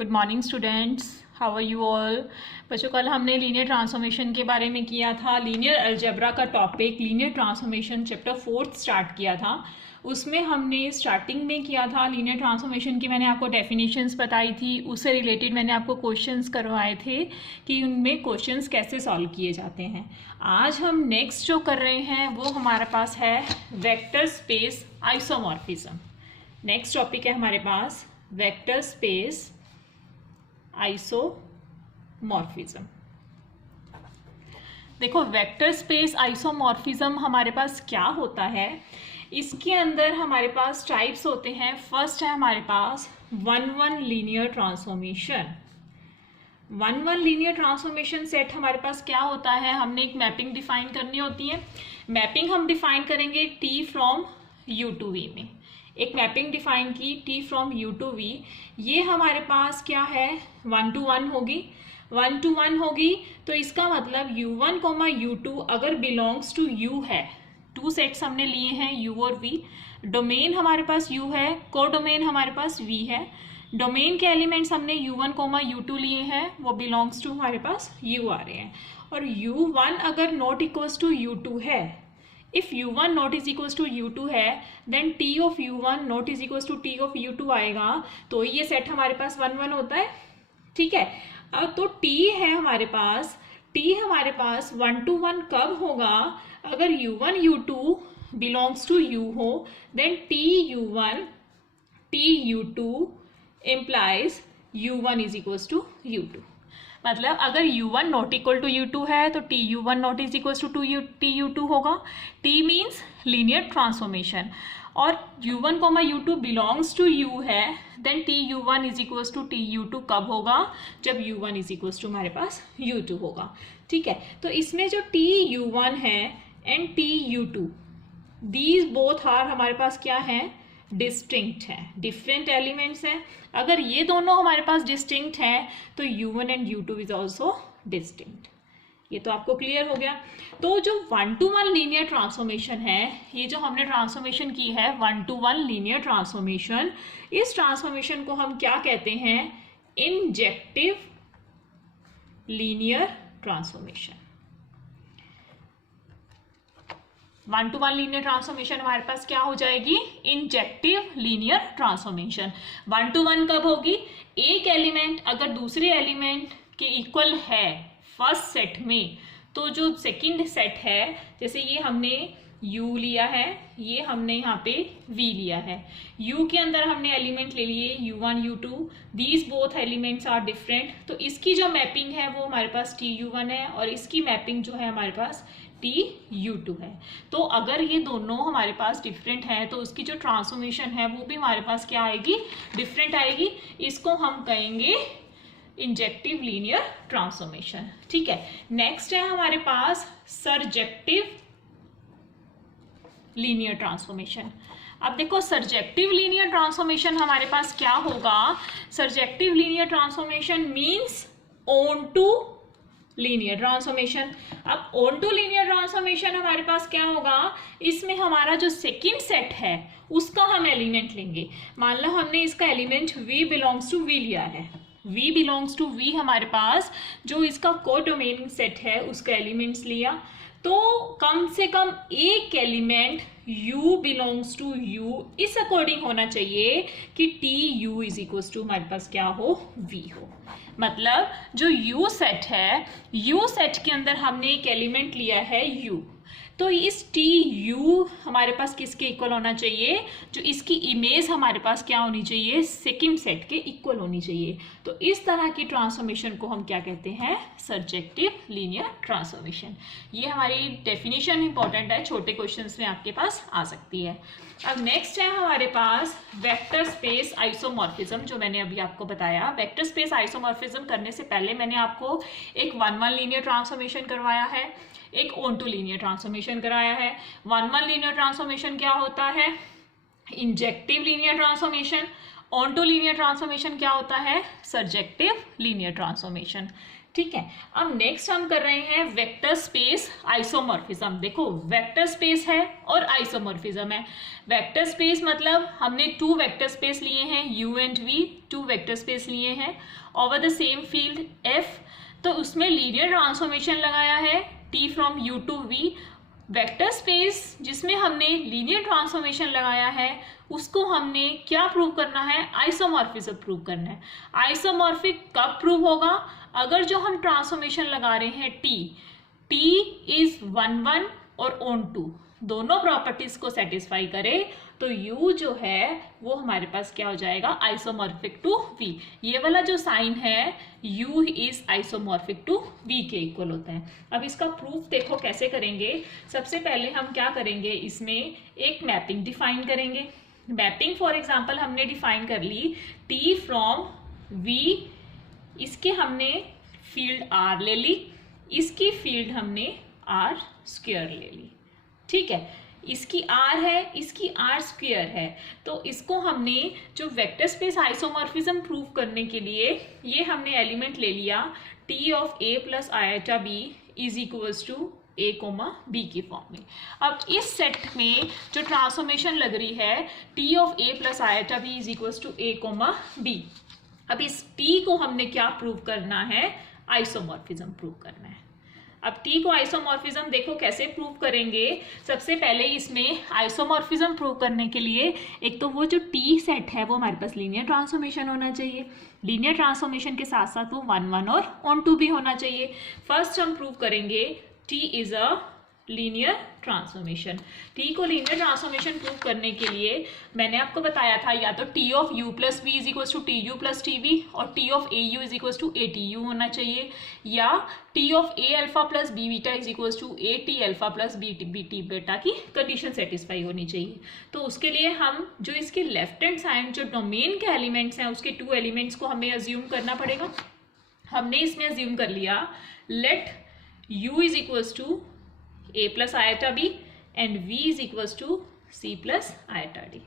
Good morning students, how are you all. बच्चों, कल हमने लीनियर ट्रांसफॉर्मेशन के बारे में किया था। लीनियर अलजेब्रा का topic linear transformation chapter 4 start किया था। उसमें हमने स्टार्टिंग में किया था लीनियर ट्रांसफॉर्मेशन की, मैंने आपको डेफिनेशंस बताई थी। उससे रिलेटेड मैंने आपको क्वेश्चंस करवाए थे कि उनमें क्वेश्चंस कैसे सॉल्व किए जाते हैं। आज हम नेक्स्ट जो कर रहे हैं वो हमारे पास है vector space isomorphism. Next topic है हमारे पास वेक्टर स्पेस आइसोमॉर्फिज्म। देखो, वेक्टर स्पेस आइसोमॉर्फिज्म हमारे पास क्या होता है। इसके अंदर हमारे पास टाइप्स होते हैं। फर्स्ट है हमारे पास one linear transformation. One linear transformation set हमारे पास क्या होता है, हमने एक मैपिंग डिफाइन करनी होती है। मैपिंग हम डिफाइन करेंगे T from U to V में। एक मैपिंग डिफाइन की T from U to V, ये हमारे पास क्या है, 1 to 1 होगी। 1 to 1 होगी तो इसका मतलब u1, u2 अगर बिलोंग्स टू u है, टू सेट्स हमने लिए हैं u और v, डोमेन हमारे पास u है, को डोमेन हमारे पास v है। डोमेन के एलिमेंट्स हमने u1, u2 लिए हैं, वो बिलोंग्स टू हमारे पास u आ रहे हैं। और u1 अगर नॉट इक्वल्स टू u2 है, if u1 not is equals to u2 है, then t of u1 not is equals to t of u2 आएगा। तो ये सेट हमारे पास 1 1 होता है। ठीक है, अब तो t है हमारे पास, t हमारे पास 1 to 1 कब होगा, अगर u1 u2 belongs to u हो, then t u1 t u2 implies u1 is equals to u2। मतलब अगर u1 not equal to u2 है तो t u1 not is equal to t u2 होगा। t means linear transformation. और u1, u2 belongs to u है, then t u1 is equal to t u2 कब होगा, जब u1 इज इक्वल टू हमारे पास u2 होगा। ठीक है, तो इसमें जो t u1 है and t u2, these both are हमारे पास क्या है, डिस्टिंक्ट है, डिफरेंट एलिमेंट्स हैं। अगर ये दोनों हमारे पास डिस्टिंक्ट हैं तो u1 and u2 is also distinct. ये तो आपको क्लियर हो गया। तो जो 1 to 1 लीनियर ट्रांसफॉर्मेशन है, ये जो हमने ट्रांसफॉर्मेशन की है 1 to 1 लीनियर ट्रांसफॉर्मेशन, इस ट्रांसफॉर्मेशन को हम क्या कहते हैं, injective linear transformation. 1 to 1 linear transformation हमारे पास क्या हो जाएगी, इंजेक्टिव लीनियर ट्रांसफॉर्मेशन। 1 to 1 कब होगी, एक एलिमेंट अगर दूसरे एलिमेंट के इक्वल है फर्स्ट सेट में, तो जो सेकंड सेट है, जैसे ये हमने u लिया है, ये हमने यहाँ पे v लिया है। u के अंदर हमने एलिमेंट ले लिए u1 u2, these both elements are different. तो इसकी जो मैपिंग है वो हमारे पास t u1 है और इसकी मैपिंग जो है हमारे पास t u2 है। तो अगर ये दोनों हमारे पास डिफरेंट है तो उसकी जो ट्रांसफॉर्मेशन है वो भी हमारे पास क्या आएगी, डिफरेंट आएगी। इसको हम कहेंगे इंजेक्टिव लीनियर ट्रांसफॉर्मेशन। ठीक है, नेक्स्ट है हमारे पास सर्जेक्टिव लीनियर ट्रांसफॉर्मेशन। अब देखो, सर्जेक्टिव लीनियर ट्रांसफॉर्मेशन हमारे पास क्या होगा, surjective linear transformation means onto linear transformation. अब ऑन टू लीनियर ट्रांसफॉर्मेशन हमारे पास क्या होगा, इसमें हमारा जो सेकंड सेट है उसका हम एलिमेंट लेंगे। मान लो हमने इसका element v belongs to v लिया है, v बिलोंग्स टू v हमारे पास जो इसका को डोमेन सेट है उसका एलिमेंट्स लिया, तो कम से कम एक element u belongs to u इस अकॉर्डिंग होना चाहिए कि t u is equal to हमारे पास क्या हो, v हो। मतलब जो u सेट है, u सेट के अंदर हमने एक एलिमेंट लिया है u, तो इस t u हमारे पास किसके इक्वल होना चाहिए, जो इसकी इमेज हमारे पास क्या होनी चाहिए, सेकंड सेट के इक्वल होनी चाहिए। तो इस तरह की ट्रांसफॉर्मेशन को हम क्या कहते हैं, सर्जेक्टिव लीनियर ट्रांसफॉर्मेशन। ये हमारी डेफिनेशन इंपॉर्टेंट है, छोटे क्वेश्चंस में आपके पास आ सकती है। अब नेक्स्ट है हमारे पास वेक्टर स्पेस आइसोमॉर्फिज्म, जो मैंने अभी आपको बताया। वेक्टर स्पेस आइसोमॉर्फिज्म करने से पहले मैंने आपको एक 1 1 लीनियर ट्रांसफॉर्मेशन करवाया है, एक ऑन टू लीनियर ट्रांसफॉर्मेशन कराया है। 1 1 लीनियर ट्रांसफॉर्मेशन क्या होता है, injective linear transformation. Onto linear transformation क्या होता है, सर्जेक्टिव लीनियर ट्रांसफॉर्मेशन। ठीक है। अब नेक्स्ट हम कर रहे हैं वेक्टर स्पेस आइसोमॉर्फिज्म। देखो वेक्टर स्पेस है और आइसोमॉर्फिज्म है। वेक्टर स्पेस मतलब हमने टू वेक्टर स्पेस लिए हैं u and v, two vector space लिए हैं over the same field f, तो उसमें लीनियर ट्रांसफॉर्मेशन लगाया है t from u to v। Vector space जिसमें हमने लीनियर ट्रांसफॉर्मेशन लगाया है उसको हमने क्या प्रूव करना है, आइसोमॉर्फिज्म प्रूव करना है। आइसोमॉर्फिक कब प्रूव होगा, अगर जो हम ट्रांसफॉर्मेशन लगा रहे हैं t इज 1 1 और ऑन 2 दोनों प्रॉपर्टीज को सेटिस्फाई करे तो u जो है वो हमारे पास क्या हो जाएगा, आइसोमॉर्फिक टू v। ये वाला जो साइन है u is isomorphic to v के इक्वल होता है। अब इसका प्रूफ देखो कैसे करेंगे। सबसे पहले हम क्या करेंगे, इसमें एक मैपिंग डिफाइन करेंगे। मैपिंग फॉर एग्जांपल हमने डिफाइन कर ली t फ्रॉम v, इसके हमने फील्ड r ले ली, इसकी फील्ड हमने r स्क्वायर ले ली। ठीक है, इसकी r है, इसकी r स्क्वायर है, तो इसको हमने जो वेक्टर स्पेस आइसोमॉर्फिज्म प्रूव करने के लिए ये हमने एलिमेंट ले लिया t of a plus iota b is equals to a comma b की फॉर्म में। अब इस सेट में जो ट्रांसफॉर्मेशन लग रही है t of a plus iota b is equals to a comma b। अब इस t को हमने क्या प्रूव करना है, आइसोमॉर्फिज्म प्रूव करना है। अब t को आइसोमॉर्फिज्म देखो कैसे प्रूव करेंगे। सबसे पहले इसमें आइसोमॉर्फिज्म प्रूव करने के लिए एक तो वो जो t सेट है वो हमारे पास लीनियर ट्रांसफॉर्मेशन होना चाहिए, लीनियर ट्रांसफॉर्मेशन के साथ साथ वो 1 1 और ऑन 2 भी होना चाहिए। फर्स्ट हम प्रूव करेंगे t is a linear transformation. t को लीनियर ट्रांसफॉर्मेशन प्रूव करने के लिए मैंने आपको बताया था या तो t of u plus v is equals to T U plus T V और t of A U is equals to A T U होना चाहिए, या t of a alpha plus b beta is equals to A T alpha plus b T beta की condition satisfy होनी चाहिए। तो उसके लिए हम जो इसके लेफ्ट हैंड साइड जो डोमेन के एलिमेंट्स हैं उसके 2 एलिमेंट्स को हमें अज्यूम करना पड़ेगा। हमने इसमें अज्यूम कर लिया let u is equals to a plus iota b and v is equals to c plus iota d।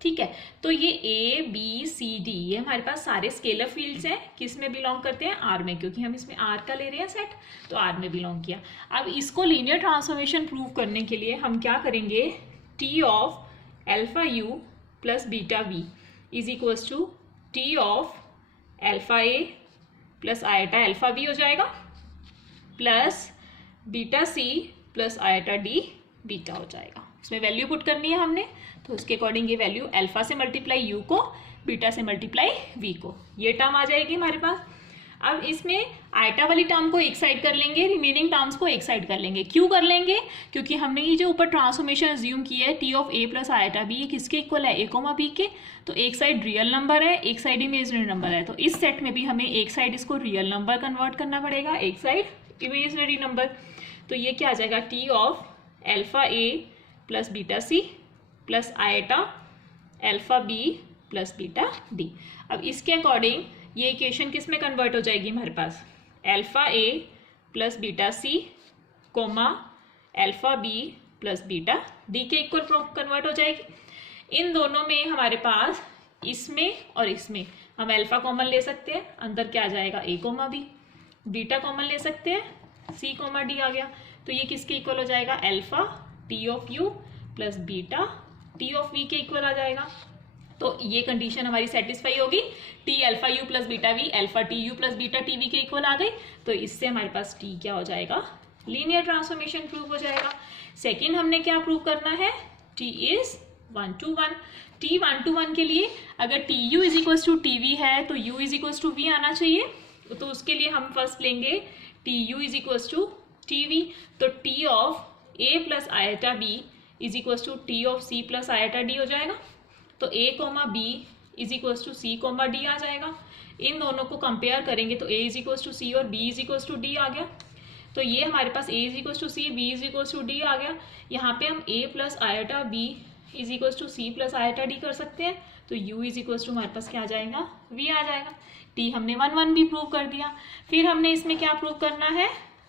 ठीक है, तो ये a b c d ये हमारे पास सारे स्केलर फील्ड्स हैं, किस में बिलोंग करते हैं, r में, क्योंकि हम इसमें r का ले रहे हैं सेट तो r में बिलोंग किया। अब इसको लीनियर ट्रांसफॉर्मेशन प्रूव करने के लिए हम क्या करेंगे, t of alpha u plus beta v is equals to t of alpha a plus iota alpha b हो जाएगा plus beta c plus iota D beta हो जाएगा। इसमें वैल्यू पुट करनी है हमने, तो उसके अकॉर्डिंग ये वैल्यू अल्फा से मल्टीप्लाई यू को, बीटा से मल्टीप्लाई वी को, ये टर्म आ जाएगी हमारे पास। अब इसमें आयटा वाली टर्म को एक साइड कर लेंगे, रिमेनिंग टर्म्स को एक साइड कर लेंगे। क्यों कर लेंगे, क्योंकि हमने ये जो ऊपर ट्रांसफॉर्मेशन अज्यूम की है T of A plus iota B, ये किसके इक्वल है, ए कोमा बी के, तो एक साइड रियल नंबर है, एक साइड इमेजिनरी नंबर है, तो इस सेट में भी हमें एक साइड इसको रियल नंबर कन्वर्ट करना पड़ेगा, एक साइड इमेजिनरी नंबर। तो ये क्या आ जाएगा, T of alpha A plus beta C plus iota alpha B plus beta D. अब इसके अकॉर्डिंग ये इक्वेशन किस में कन्वर्ट हो जाएगी हमारे पास, alpha A plus beta C comma alpha B plus beta D के इक्वल कन्वर्ट हो जाएगी। इन दोनों में हमारे पास इसमें और इसमें हम अल्फा कॉमन ले सकते हैं, अंदर क्या आ जाएगा, ए कोमा बी, बीटा कॉमन ले सकते हैं, सी कोमा डी आ गया, तो ये किसके इक्वल हो जाएगा, alpha T of U plus beta T of V के इक्वल आ जाएगा। तो ये कंडीशन हमारी सेटिस्फाई होगी, T alpha U plus beta V alpha T U plus beta T V के इक्वल आ गई, तो इससे हमारे पास टी क्या हो जाएगा, लीनियर ट्रांसफॉर्मेशन प्रूव हो जाएगा। सेकेंड हमने क्या प्रूव करना है, T is 1 to 1। T 1 to 1 के लिए अगर T U is equals to T V है तो U is equals to V आना चाहिए, तो उसके लिए हम फर्स्ट लेंगे T U is equals to T V, तो T of A plus iota B is equals to T of C plus iota D हो जाएगा, तो A comma B is equals to C comma D आ जाएगा। इन दोनों को compare करेंगे तो A is equals to C और B is equals to D आ गया, तो ये हमारे पास A is equals to C B is equals to D आ गया। यहाँ पे हम A plus iota B is equals to C plus iota D कर सकते हैं, तो यू इज इक्वल्स टू हमारे पास क्या आ जाएगा, वी आ जाएगा। टी हमने 1 1 भी प्रूव कर दिया। फिर हमने इसमें क्या प्रूव करना है,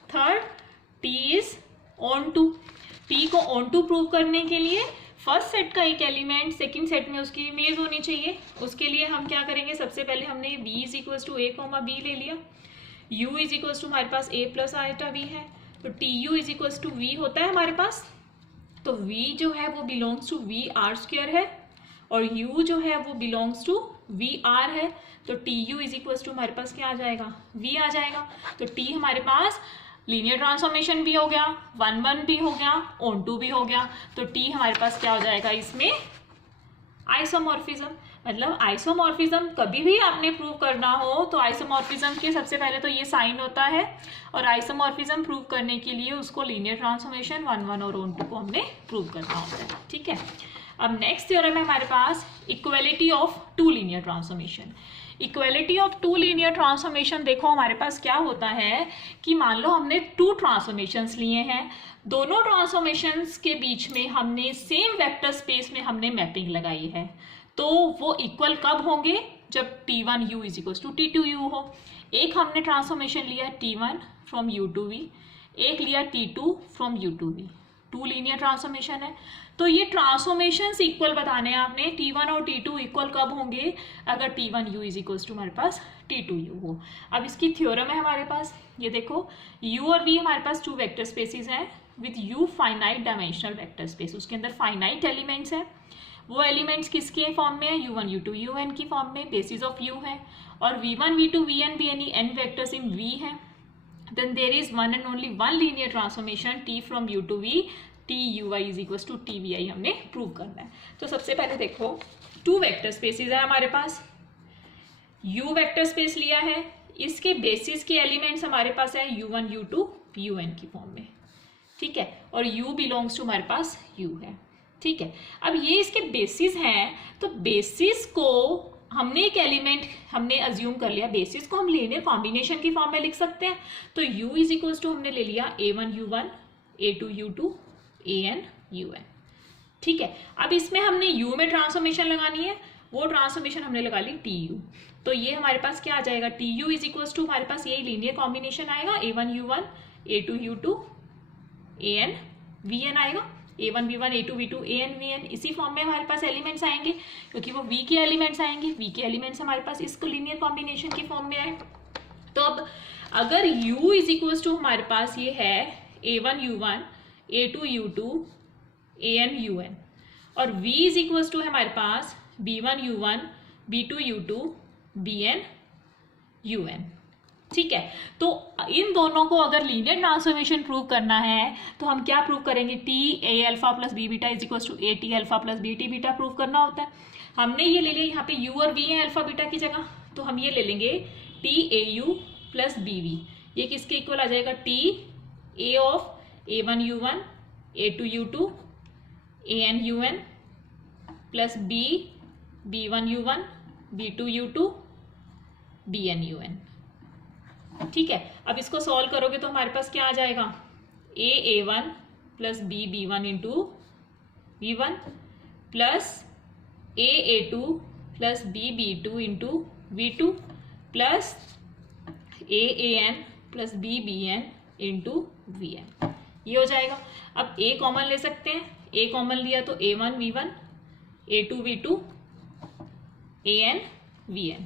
third T is onto. T को ऑन टू प्रूव करने के लिए फर्स्ट सेट का एक एलिमेंट सेकंड सेट में उसकी इमेज होनी चाहिए। उसके लिए हम क्या करेंगे, सबसे पहले हमने B is equals to A comma B ले लिया, u इज इक्वल्स टू हमारे पास a प्लस आइटा v है, तो T U is equals to v होता है हमारे पास। तो v जो है वो belongs to V R square है और u जो है वो बिलोंग्स टू वी आर है। तो T U is equals to हमारे पास क्या आ जाएगा, v आ जाएगा। तो t हमारे पास लीनियर ट्रांसफॉर्मेशन भी हो गया, 1-1 भी हो गया, ऑन-टू भी हो गया। तो t हमारे पास क्या हो जाएगा इसमें, आइसोमॉर्फिज्म। मतलब आइसोमॉर्फिज्म कभी भी आपने प्रूव करना हो तो आइसोमॉर्फिज्म के सबसे पहले तो ये साइन होता है और आइसोमॉर्फिज्म प्रूव करने के लिए उसको लीनियर ट्रांसफॉर्मेशन 1-1 और ऑन-टू को हमने प्रूव करना होता है। ठीक है, अब नेक्स्ट थ्योरम है हमारे पास equality of two linear transformation. Equality of two linear transformation देखो हमारे पास क्या होता है कि मान लो हमने टू ट्रांसफॉर्मेशंस लिए हैं, दोनों ट्रांसफॉर्मेशंस के बीच में हमने सेम वेक्टर स्पेस में हमने मैपिंग लगाई है, तो वो इक्वल कब होंगे, जब T1u is equal to T2u हो। एक हमने ट्रांसफॉर्मेशन लिया T1 from u to v, एक लिया T2 from u to v, two linear transformation है। तो ये ट्रांसफॉर्मेशंस इक्वल बताने हैं आपने, T1 और T2 इक्वल कब होंगे, अगर T1u इज इक्वल टू हमारे पास T2u हो। अब इसकी थ्योरम है हमारे पास, ये देखो u और v हमारे पास टू वेक्टर स्पेसिस हैं with u finite dimensional vector space, उसके अंदर फाइनाइट एलिमेंट्स हैं। वो एलिमेंट्स किसके फॉर्म में है, u1 u2 un की फॉर्म में, बेसिस ऑफ u है, और v1 v2 vn भी यानी n वेक्टर्स इन v है। Then there is one and only one linear transformation t from u to v, t ui is equal to t vi हमने prove करना है। तो सबसे पहले देखो टू वेक्टर स्पेसिस है हमारे पास, u वेक्टर स्पेस लिया है, इसके बेसिस के एलिमेंट्स हमारे पास है u1 u2 un की फॉर्म में। ठीक है, और u बिलोंग्स टू हमारे पास u है। ठीक है, अब ये इसके बेसिस हैं, तो बेसिस को हमने एक एलिमेंट हमने अज्यूम कर लिया, बेसिस को हम लीनियर कॉम्बिनेशन की फॉर्म में लिख सकते हैं। तो u इज इक्वल्स टू हमने ले लिया a1 u1 a2 u2 an un। ठीक है, अब इसमें हमने u में ट्रांसफॉर्मेशन लगानी है, वो ट्रांसफॉर्मेशन हमने लगा ली tu। तो ये हमारे पास क्या आ जाएगा, tu इज इक्वल्स टू हमारे पास यही लीनियर कॉम्बिनेशन आएगा, a1 u1 a2 u2 an vn आएगा, a1 v1 a2 v2 an vn। इसी फॉर्म में हमारे पास एलिमेंट्स आएंगे क्योंकि वो v के एलिमेंट्स आएंगे, v के एलिमेंट्स हमारे पास इसको लीनियर कॉम्बिनेशन की फॉर्म में आए। तो अब अगर u इज इक्वल्स टू हमारे पास ये है a1 u1 a2 u2 an un और v इज इक्वल्स टू हमारे पास b1 u1 b2 u2 bn un। ठीक है, तो इन दोनों को अगर लीनियर ट्रांसफॉर्मेशन प्रूव करना है तो हम क्या प्रूव करेंगे, T A alpha plus B beta is equal to A T alpha plus B T beta prove करना होता है। हमने ये ले लिया यहाँ पे u और v है अल्फा बीटा की जगह, तो हम ये ले लेंगे T A U plus B V, ये किसके इक्वल आ जाएगा, T A of a1 u1 a2 u2 an un plus b b1 u1 b2 u2 bn un। ठीक है, अब इसको सॉल्व करोगे तो हमारे पास क्या आ जाएगा, a1 plus b1 into v1 plus a2 plus b2 into v2 plus an plus bn into vn, ये हो जाएगा। अब a कॉमन ले सकते हैं, a कॉमन लिया तो a1 v1 a2 v2 an vn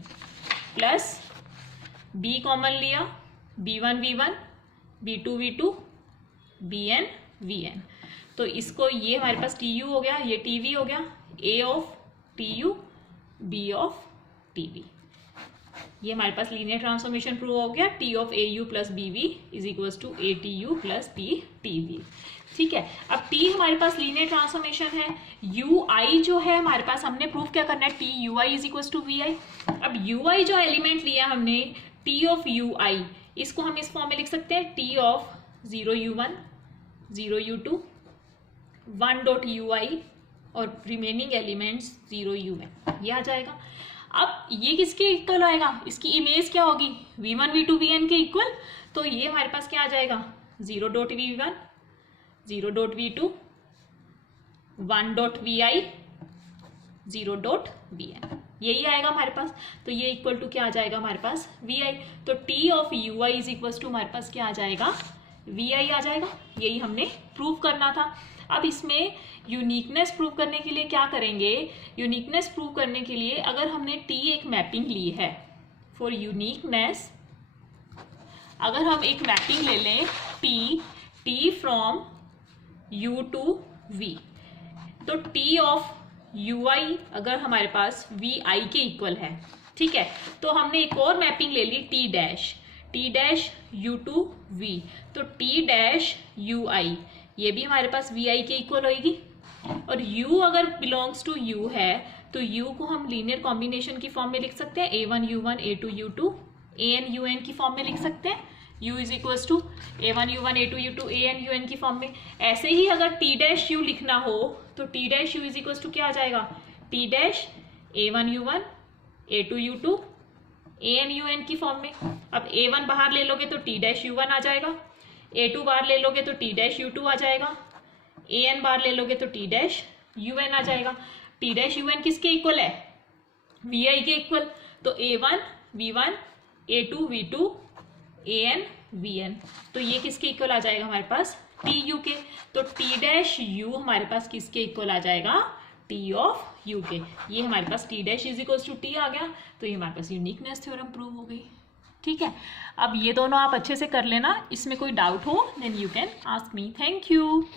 plus b common लिया b1 v1 b2 v2 bn vn। तो इसको ये हमारे पास tu हो गया, ये tv हो गया, a of tu b of tv, ये हमारे पास लीनियर ट्रांसफॉर्मेशन प्रूव हो गया, t of au plus bv is equal to atu plus b tv। ठीक है, अब t हमारे पास लीनियर ट्रांसफॉर्मेशन है, ui जो है हमारे पास हमने प्रूव क्या करना है, t ui is equal to vi। अब ui जो एलिमेंट लिया हमने t ऑफ ui, इसको हम इस फॉर्म में लिख सकते हैं, t of 0 u1 0 u2 1 dot ui और रिमेनिंग एलिमेंट्स 0 un, ये आ जाएगा। अब ये किसके इक्वल आएगा, इसकी इमेज क्या होगी, v1 v2 vn के इक्वल, तो ये हमारे पास क्या आ जाएगा, 0 dot v1 0 dot v2 1 dot vi 0 dot vn, यही आएगा हमारे पास। तो ये इक्वल टू क्या आ जाएगा हमारे पास, vi। तो t of ui is equal to हमारे पास क्या आ जाएगा, vi आ जाएगा, यही हमने प्रूव करना था। अब इसमें यूनिकनेस प्रूव करने के लिए क्या करेंगे, यूनिकनेस प्रूव करने के लिए अगर हमने t एक मैपिंग ली है, फॉर यूनिकनेस अगर हम एक मैपिंग ले लें T from U to V, तो टी ऑफ यू आई अगर हमारे पास वी आई के इक्वल है, ठीक है, तो हमने एक और मैपिंग ले ली T dash U to V, तो टी डैश यू आई ये भी हमारे पास वी आई के इक्वल होगी। और u अगर बिलोंग्स टू u है तो u को हम लीनियर कॉम्बिनेशन की फॉर्म में लिख सकते हैं, a1 u1 a2 u2 an un की फॉर्म में लिख सकते हैं, u is equals to a1 u1 a2 u2 an un की फॉर्म में। ऐसे ही अगर t डैश u लिखना हो तो t dash u is equals to क्या आ जाएगा, t dash a1 u1 a2 u2 an un की फॉर्म में। अब a1 बाहर ले लोगे तो t डैश u1 आ जाएगा, a2 बाहर ले लोगे तो t डैश u2 आ जाएगा, an बार ले लोगे तो t डैश un आ जाएगा। t डैश un किसके इक्वल है, vi के इक्वल, तो a1 v1 a2 v2 an vn, तो ये किसके इक्वल आ जाएगा हमारे पास, tu के। तो t डैश u हमारे पास किसके इक्वल आ जाएगा, t ऑफ u के। ये हमारे पास t dash is equal to t आ गया, तो ये हमारे पास यूनिकनेस थ्योरम प्रूव हो गई। ठीक है, अब ये दोनों आप अच्छे से कर लेना, इसमें कोई डाउट हो then you can ask me. Thank you.